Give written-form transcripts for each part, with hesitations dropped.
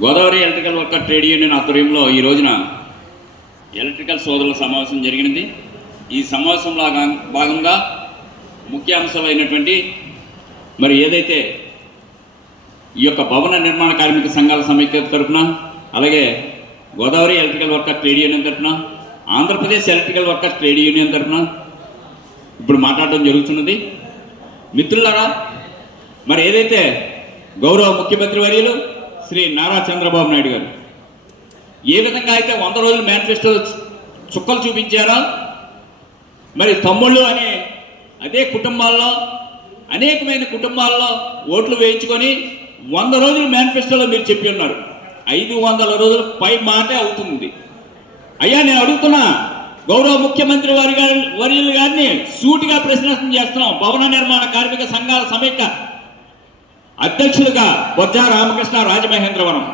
Godavari electrical worker trade union ఆధ్వర్యంలో ఈ రోజున ఎలక్ట్రికల్ సోదరుల సమావేశం జరిగినది. ఈ సమావేశంలో భాగంగా ముఖ్య అంశాలు అయినటువంటి మరి ఏదైతే ఈ యొక్క భవన నిర్మాణ కార్మిక సంఘాల సమైక్యత తరఫున, అలాగే Godavari electrical worker trade union తరఫున, Andhra Pradesh electrical worker trade union తరఫున ఇప్పుడు మాట్లాడడం జరుగుతున్నది. మిత్రులారా, మరి ఏదైతే గౌరవ ముఖ్యమంత్రి వర్యులు శ్రీ నారా చంద్రబాబు నాయుడు గారు ఏ విధంగా అయితే 100 రోజుల మేనిఫెస్టో చుక్కలు చూపించారో, మరి తమ్ముళ్ళు అనే అదే కుటుంబాల్లో అనేకమైన కుటుంబాల్లో ఓట్లు వేయించుకొని 100 రోజుల మేనిఫెస్టోలో మీరు చెప్పి ఉన్నారు. 500 రోజుల పై మాటే అవుతుంది. అయ్యా, నేను అడుగుతున్నా గౌరవ ముఖ్యమంత్రి వర్యులు గారిని సూటిగా ప్రశ్న చేస్తున్నాం. భవన నిర్మాణ కార్మిక సంఘాల సమైక్య అధ్యక్షులుగా బొజ్జా రామకృష్ణ, రాజమహేంద్రవరం.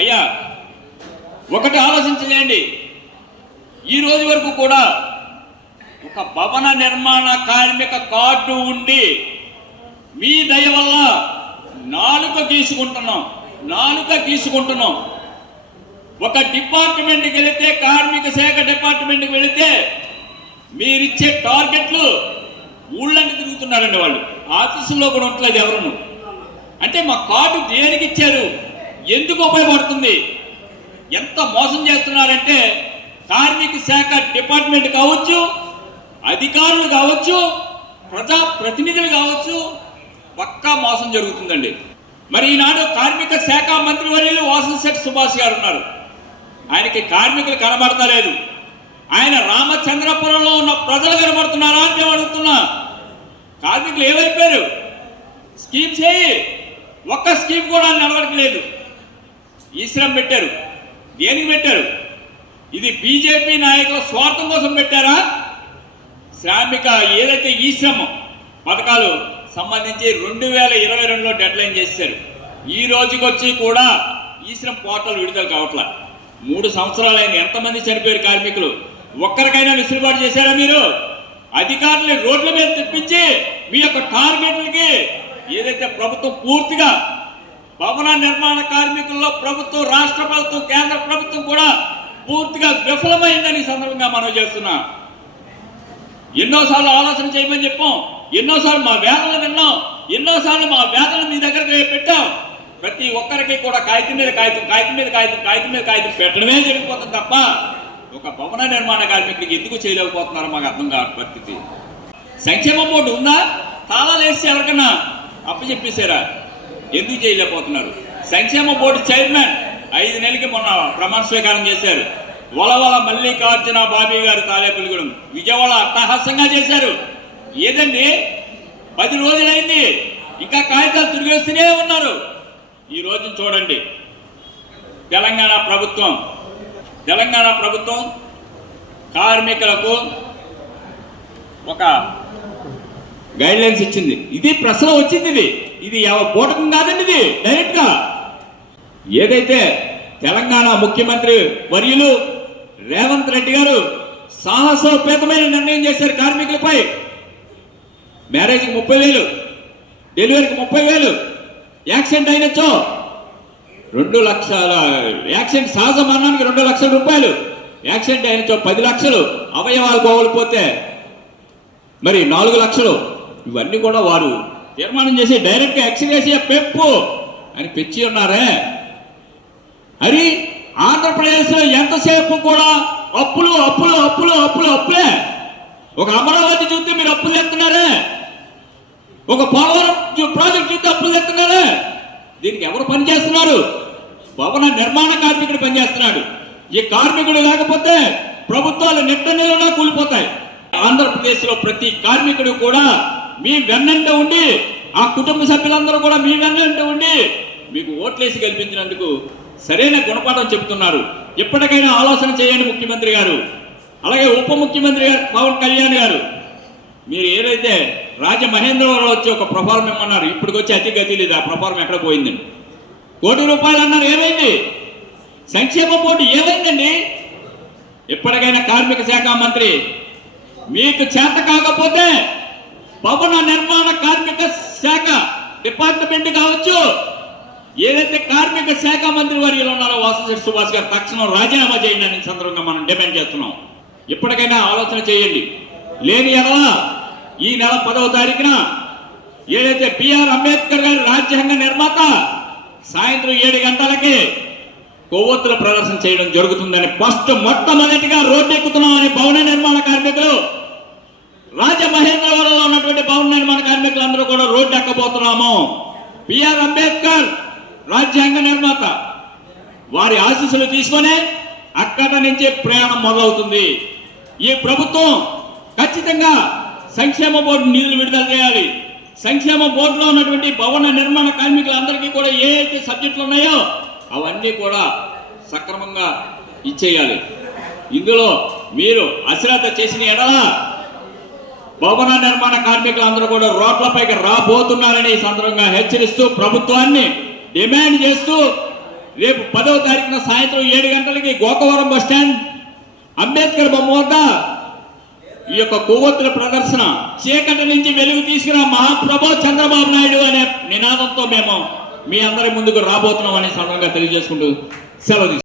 అయ్యా, ఒకటి ఆలోచించండి. ఈ రోజు వరకు కూడా ఒక భవన నిర్మాణ కార్మిక కార్డు ఉండి మీ దయ వల్ల నాలుక గీసుకుంటున్నాం. ఒక డిపార్ట్మెంట్కి వెళితే, కార్మిక శాఖ డిపార్ట్మెంట్కి వెళితే మీరిచ్చే టార్గెట్లు ఊళ్ళంటి తిరుగుతున్నారండి. వాళ్ళు ఆఫీసుల్లో కూడా ఉండలేదు ఎవరును. అంటే మా కార్డు దేనికి ఇచ్చారు, ఎందుకు ఉపయోగపడుతుంది, ఎంత మోసం చేస్తున్నారంటే కార్మిక శాఖ డిపార్ట్మెంట్ కావచ్చు, అధికారులు కావచ్చు, ప్రజాప్రతినిధులు కావచ్చు, పక్కా మోసం జరుగుతుందండి. మరి ఈనాడు కార్మిక శాఖ మంత్రి వర్యులు వాసంశెట్టి సుభాష్ గారు ఉన్నారు. ఆయనకి కార్మికులు కనబడతలేదు. ఆయన రామచంద్రపురంలో ఉన్న ప్రజలు కనబడుతున్నారా అని నేను అడుగుతున్నా. కార్మికులు ఏమైపోయారు? స్కీమ్స్ ఒక్క స్కీమ్ కూడా నిలబడట్లేదు. ఈ శ్రమ పెట్టారు, దేనికి పెట్టారు? ఇది బీజేపీ నాయకుల స్వార్థం కోసం పెట్టారా? శ్రామిక ఏదైతే ఈ శ్రమ పథకాలు సంబంధించి 2022లో డెడ్ లైన్ చేశారు. ఈ రోజుకి వచ్చి కూడా ఈ శ్రమ పోర్టల్ విడుదల కావట్లా. 3 సంవత్సరాలైంది. ఎంతమంది చనిపోయారు కార్మికులు? ఒక్కరికైనా విసులుబాటు చేశారా మీరు? అధికారులు రోడ్ల మీద తెప్పించి మీ యొక్క టార్గెట్లకి ఏదైతే ప్రభుత్వం పూర్తిగా భవన నిర్మాణ కార్మికుల్లో ప్రభుత్వం, రాష్ట్ర ప్రభుత్వం, కేంద్ర ప్రభుత్వం కూడా పూర్తిగా విఫలమైందని సందర్భంగా మనం చేస్తున్నాం. ఎన్నోసార్లు ఆలోచన చేయమని చెప్పాం, ఎన్నోసార్లు మా వేదనలు విన్నాం, ఎన్నోసార్లు మా వేదనలు మీ దగ్గర పెట్టాం. ప్రతి ఒక్కరికి కూడా కాగితం మీద కాగితం పెట్టడమే జరిగిపోతుంది తప్ప ఒక భవన నిర్మాణ కార్మికుడికి ఎందుకు చేయలేకపోతున్నారో మాకు అర్థం కాని పరిస్థితి. సంక్షేమ బోర్డు ఉందా? తాళాలు వేసి ఎవరికన్నా అప్పచెప్పేశారా? ఎందుకు చేయలేకపోతున్నారు? సంక్షేమ బోర్డు చైర్మన్ 5 నెలలకి మొన్న ప్రమాణ స్వీకారం చేశారు. వలవల మల్లికార్జున బాబీ గారు తాలేపల్లిగూడెం, విజయవాడ అట్టహాసంగా చేశారు. ఏదండి, 10 రోజులైంది, ఇంకా కాగితాలు తిరిగేస్తూనే ఉన్నారు. ఈ రోజు చూడండి, తెలంగాణ ప్రభుత్వం కార్మికులకు ఒక గైడ్లైన్స్ ఇచ్చింది. ఇది ప్రశ్న వచ్చింది. ఇది పూటకం కాదండి, ఇది డైరెక్ట్గా ఏదైతే తెలంగాణ ముఖ్యమంత్రి వర్యులు రేవంత్ రెడ్డి గారు సాహసోపేతమైన నిర్ణయం చేశారు. కార్మికులపై మ్యారేజ్కి 30,000, డెలివరీకి 30,000, యాక్సిడెంట్ అయినచ్చో 2 లక్షల, యాక్సిడెంట్ సహజ మరణానికి 2 లక్షల రూపాయలు, యాక్సిడెంట్ అయినచ్చో 10 లక్షలు, అవయవాలు కోల్పోతే మరి 4 లక్షలు. ఇవన్నీ కూడా వారు తీర్మానం చేసి డైరెక్ట్గా ఎక్స్గ్రేషియా పెంపు అని పెంచి ఉన్నారే. అది ఆంధ్రప్రదేశ్లో ఎంతసేపు కూడా అప్పులే. ఒక అమరావతి చూస్తే మీరు అప్పులు తెస్తున్నారే, ఒక పోలవరం ప్రాజెక్ట్ చూస్తే అప్పులు తెస్తున్నారే. దీనికి ఎవరు పనిచేస్తున్నారు? భవన నిర్మాణ కార్మికుడు పనిచేస్తున్నాడు. ఈ కార్మికుడు లేకపోతే ప్రభుత్వాలు నిట్టనిలుగా కూలిపోతాయి. ఆంధ్రప్రదేశ్లో ప్రతి కార్మికుడు కూడా మీ వెన్నంట ఉండి, ఆ కుటుంబ సభ్యులందరూ కూడా మీ వెన్నంట ఉండి మీకు ఓట్లేసి గెలిపించినందుకు సరైన గుణపాఠం చెబుతున్నారు. ఎప్పటికైనా ఆలోచన చేయండి ముఖ్యమంత్రి గారు, అలాగే ఉప ముఖ్యమంత్రి గారు పవన్ కళ్యాణ్ గారు. మీరు ఏదైతే రాజమహేంద్రవరం వచ్చి ఒక ప్రొఫార్మ్ ఇమ్మన్నారు, ఇప్పటికి వచ్చి అతి గతి లేదు. ఆ ప్రొఫార్మ్ ఎక్కడ పోయిందండి? ₹1 కోటి అన్నారు, ఏమైంది? సంక్షేమ బోర్డు ఏమైందండి? ఎప్పటికైనా కార్మిక శాఖ మంత్రి మీకు చేత కాకపోతే భవన నిర్మాణ కార్మిక శాఖ డిపార్ట్మెంట్ కావచ్చు, ఏదైతే కార్మిక శాఖ మంత్రి వర్యులు ఉన్నారో వాసంశెట్టి సుభాష్ గారు తక్షణం రాజీనామా చేయండి అని సందర్భంగా మనం డిమాండ్ చేస్తున్నాం. ఇప్పటికైనా ఆలోచన చేయండి. లేని ఎడల ఈ నెల 10వ తారీఖున ఏదైతే బిఆర్ అంబేద్కర్ గారి రాజ్యాంగ నిర్మాత సాయంత్రం 7 గంటలకి కొవ్వొత్తుల ప్రదర్శన చేయడం జరుగుతుందని మొట్టమొదటిగా రోడ్డు ఎక్కుతున్నామని భవన నిర్మాణ కార్మికులు రాజమహేంద్రవరంలో ఉన్నటువంటి భవన నిర్మాణ కార్మికులందరూ కూడా రోడ్డు ఎక్కబోతున్నాము. బిఆర్ అంబేద్కర్ రాజ్యాంగ నిర్మాత వారి ఆశీస్సులు తీసుకొని అక్కడి నుంచి ప్రయాణం మొదలవుతుంది. ఈ ప్రభుత్వం ఖచ్చితంగా సంక్షేమ బోర్డు నిధులు విడుదల చేయాలి. సంక్షేమ బోర్డులో ఉన్నటువంటి భవన నిర్మాణ కార్మికులందరికీ కూడా ఏ అయితే సబ్జెక్టులు ఉన్నాయో అవన్నీ కూడా సక్రమంగా ఇచ్చేయాలి. ఇందులో మీరు అశ్రద్ధ చేసిన ఎడల భవన నిర్మాణ కార్మికులందరూ కూడా రోడ్లపైకి రాబోతున్నారని ఈ సందర్భంగా హెచ్చరిస్తూ ప్రభుత్వాన్ని డిమాండ్ చేస్తూ రేపు 10వ తారీఖున సాయంత్రం 7 గంటలకి గోకవరం బస్టాండ్ అంబేద్కర్ బొమ్మ వద్ద ఈ యొక్క కొవ్వొత్తుల ప్రదర్శన చీకటి నుంచి వెలుగు తీసుకున్న మహాప్రభు చంద్రబాబు నాయుడు అనే నినాదంతో మేము మీ అందరి ముందుకు రాబోతున్నాం అనే సందర్భంగా తెలియజేసుకుంటూ సెలవు